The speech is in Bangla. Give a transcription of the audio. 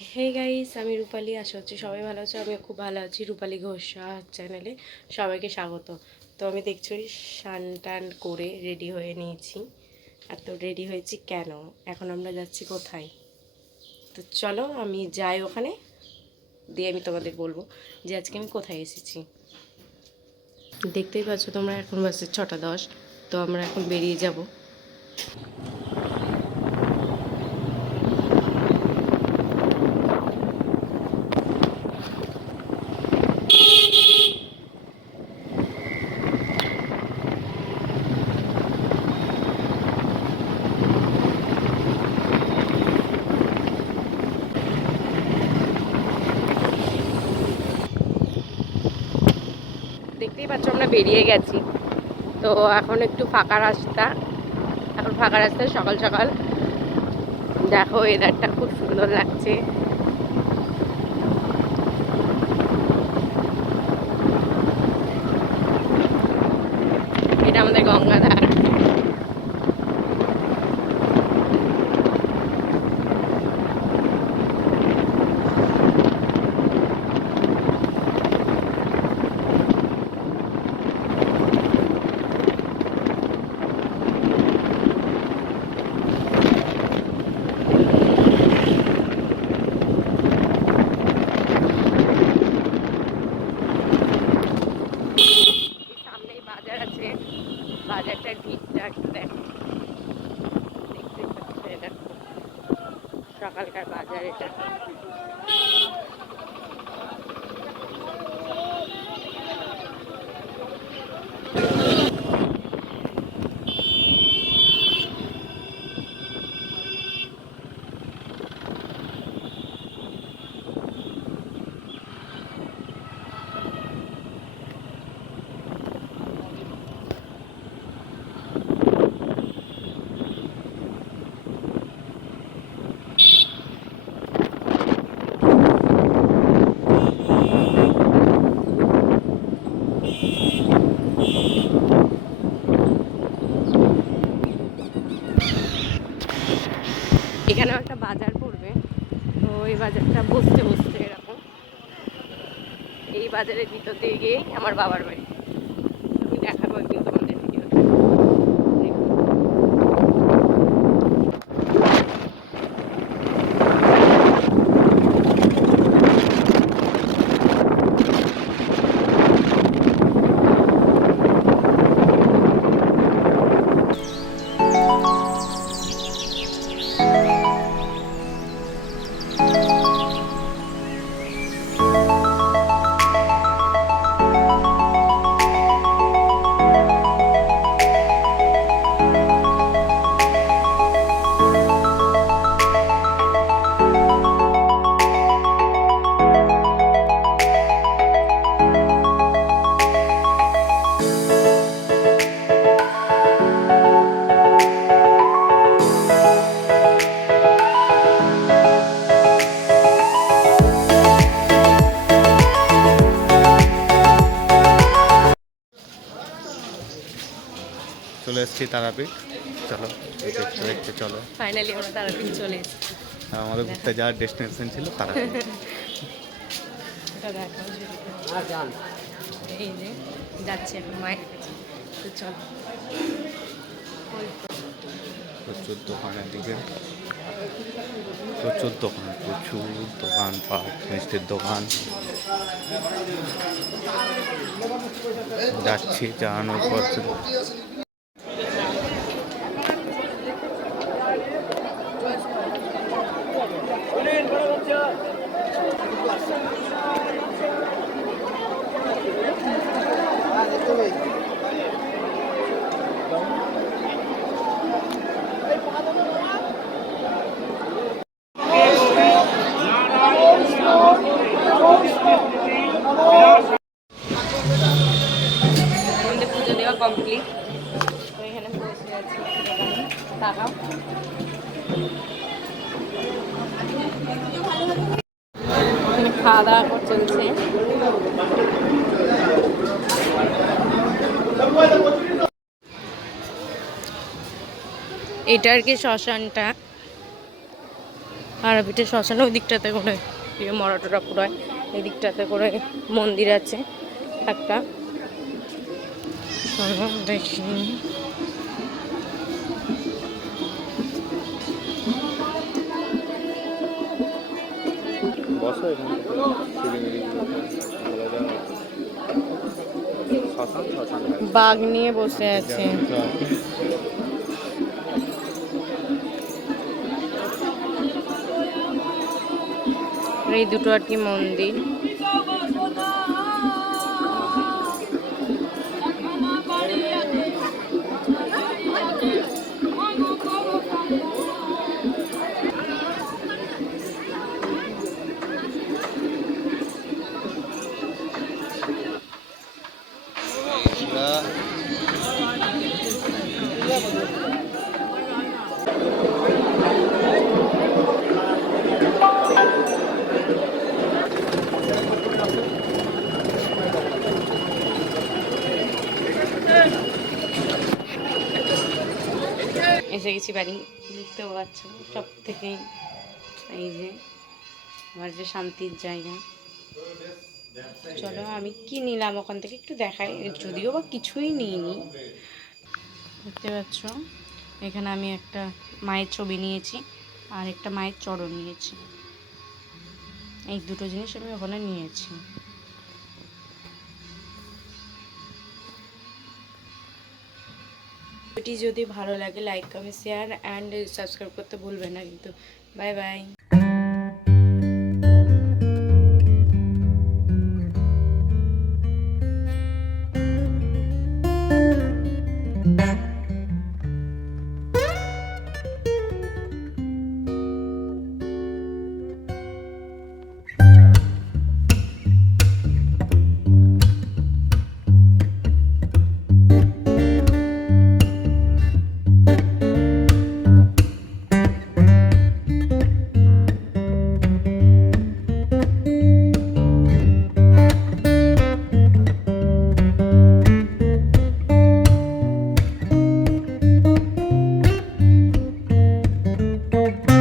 হে গাইস, আমি রূপালী। আশা হচ্ছে সবাই ভালো আছে। আমি খুব ভালো আছি। রূপালী ঘোষ চ্যানেলে সবাইকে স্বাগত। তো আমি দেখছি স্নান টান করে রেডি হয়ে নিয়েছি। আর তো রেডি হয়েছি কেন, এখন আমরা যাচ্ছি কোথায়? তো চলো আমি যাই ওখানে, দিয়ে আমি তোমাদের বলবো যে আজকে আমি কোথায় এসেছি। দেখতেই পাচ্ছ তোমরা, এখন বাজে 6টা 10। তো আমরা এখন বেরিয়ে যাব। দেখতেই পাচ্ছ আমরা বেরিয়ে গেছি। তো এখন একটু ফাঁকা রাস্তা, এখন ফাঁকা রাস্তায় সকাল সকাল দেখো ওয়েদারটা খুব সুন্দর লাগছে। এটা আমাদের গঙ্গাধার। সামনেই বাজার আছে, বাজারটার ভিড়টা একটু দেখো। দেখতেই পাচ্ছ, এটা সকালকার বাজার এটা। এখানেও একটা বাজার পড়বে। তো এই বাজারটা বসতে বসতে এরকম, এই বাজারের ভিতর দিয়ে গিয়েই আমার বাবার বাড়ি। আমি দেখাবো একদিন তোমাদের ভিডিওতে। চলে এসেছি তারাপীঠ। চলো দেখতে দেখতে চলো। ফাইনালি আমরা তারাপীঠ চলে এসেছি। আর আমাদের ঘুরতে যাওয়ার ডেস্টিনেশন ছিল তারাপীঠ। এটা দেখো, এই যে যাচ্ছি এখন মায়ের কাছে। তো চলো। প্রচুর দোকানের দিকে, প্রচুর দোকান, প্রচুর দোকানপাট, মিষ্টির দোকান। যাচ্ছি জানানোর পর আমাদের পুজো দেওয়া কমপ্লিট। তো এখানে বসে আছি, তাকাও। এখানে খাওয়া দাওয়া চলছে। এটা আর কি শ্মশানটা। আরবিতে শ্মশান, ওই দিকটাতে করে মরাটোরা পুরায়, এই দিকটাতে করে মন্দির আছে একটা। চলো দেখি। বসো এখানে শ্মশান শ্মশান বাঘ নিয়ে বসে আছে। এই দুটো আর কি মন্দির। এসে গেছি বাড়ি, দেখতে পাচ্ছ সব থেকে। এই যে আমার যে শান্তির জায়গা। চলো আমি কি নিলাম ওখান থেকে একটু দেখাই, যদিও বা কিছুই নিইনি। দেখতে পাচ্ছ এখানে আমি একটা মায়ের ছবি নিয়েছি আর একটা মায়ের চরণ নিয়েছি। এই দুটো জিনিস আমি ওখানে নিয়েছি। ভিডিওটি যদি ভালো লাগে like comment share and subscribe করতে ভুলবেন না কিন্তু। Bye bye.